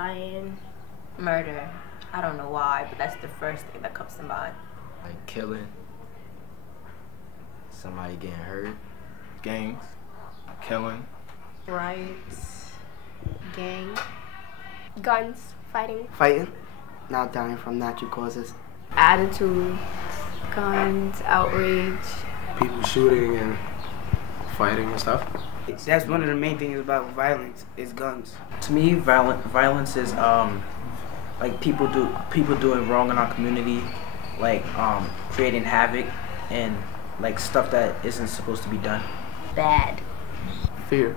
dying. Murder. I don't know why, but that's the first thing that comes to mind. Like killing, somebody getting hurt. Gangs, killing. Riots, gang. Guns, fighting. Fighting, not dying from natural causes. Attitude, guns, outrage. People shooting and fighting and stuff. That's one of the main things about violence is guns. To me, violence is like people doing wrong in our community, like creating havoc and like stuff that isn't supposed to be done. Bad. Fear.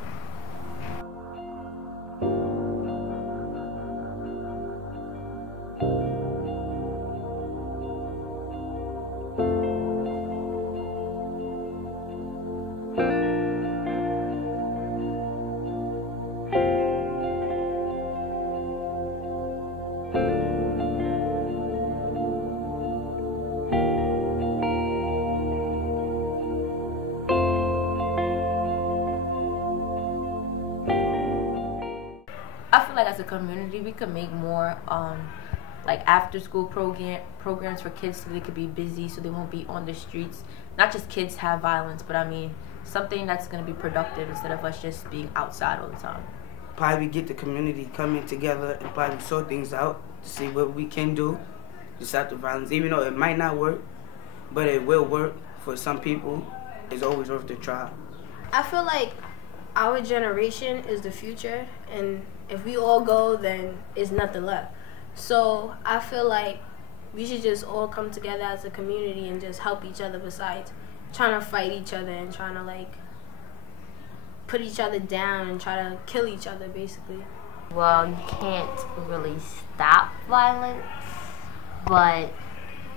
I feel like as a community we could make more like after school programs for kids so they could be busy, so they won't be on the streets. Not just kids have violence, but I mean something that's going to be productive instead of us just being outside all the time. Probably get the community coming together and probably sort things out to see what we can do to stop the violence. Even though it might not work, but it will work for some people. It's always worth the try. I feel like our generation is the future, and if we all go, then there's nothing left. So I feel like we should just all come together as a community and just help each other, besides trying to fight each other and trying to like put each other down and try to kill each other, basically. Well, you can't really stop violence, but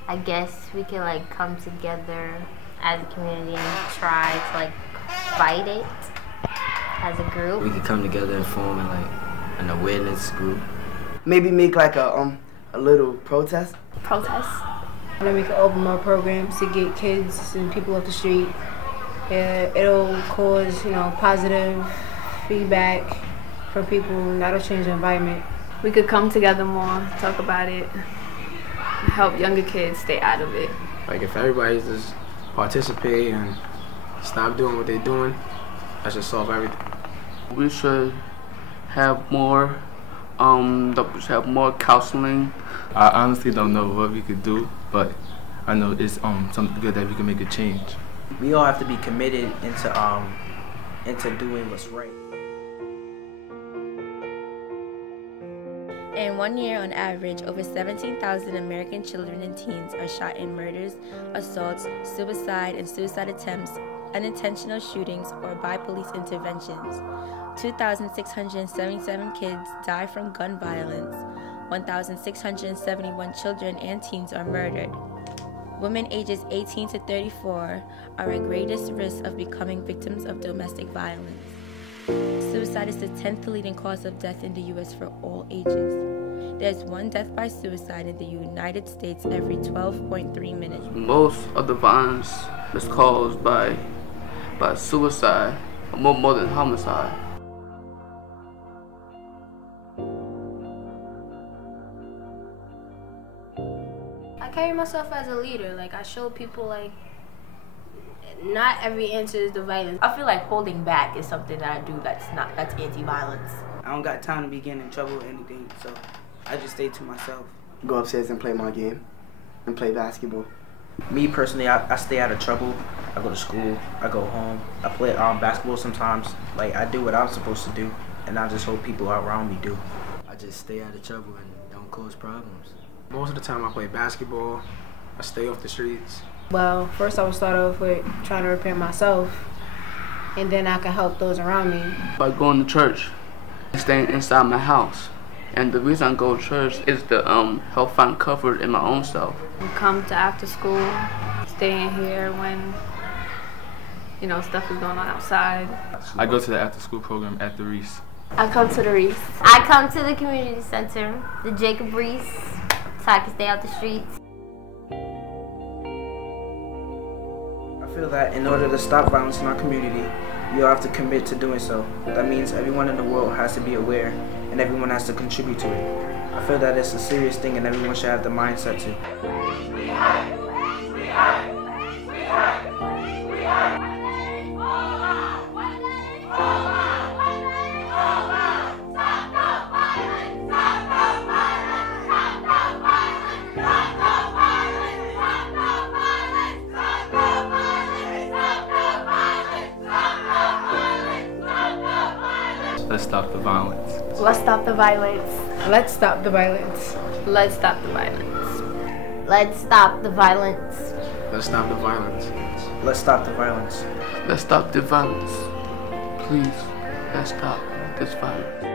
I guess we can like come together as a community and try to like fight it as a group. We could come together and form an awareness group. Maybe make like a little protest. Protest. And then we can open more programs to get kids and people off the street. It'll cause, positive feedback from people, and that'll change the environment. We could come together more, talk about it, help younger kids stay out of it. Like if everybody just participate and stop doing what they're doing, that should solve everything. We should have more counseling. I honestly don't know what we could do, but I know it's something good that we can make a change. We all have to be committed into doing what's right. In 1 year, on average, over 17,000 American children and teens are shot in murders, assaults, suicide and suicide attempts, unintentional shootings, or by police interventions. 2,677 kids die from gun violence. 1,671 children and teens are murdered. Women ages 18 to 34 are at greatest risk of becoming victims of domestic violence. Suicide is the 10th leading cause of death in the U.S. for all ages. There's one death by suicide in the United States every 12.3 minutes. Most of the violence is caused by suicide, more than homicide. I carry myself as a leader. Like, I show people, like, not every answer is the violence. I feel like holding back is something that I do that's anti-violence. I don't got time to be getting in trouble or anything, so I just stay to myself. Go upstairs and play my game and play basketball. Me personally, I stay out of trouble. I go to school, I go home, I play basketball sometimes. Like, I do what I'm supposed to do, and I just hope people around me do. I just stay out of trouble and don't cause problems. Most of the time I play basketball, I stay off the streets. Well, first I would start off with trying to repair myself, and then I can help those around me. By going to church and staying inside my house. And the reason I go to church is to help find comfort in my own self. We come to after school, stay in here when, stuff is going on outside. I go to the after school program at the Riis. I come to the Riis. I come to the community center, the Jacob Riis, so I can stay out the streets. I feel that in order to stop violence in our community, you have to commit to doing so. That means everyone in the world has to be aware and everyone has to contribute to it. I feel that it's a serious thing and everyone should have the mindset to. Let's stop the violence. Let's stop the violence. Let's stop the violence. Let's stop the violence. Let's stop the violence. Let's stop the violence. Let's stop the violence. Let's stop the violence. Please, let's stop this violence.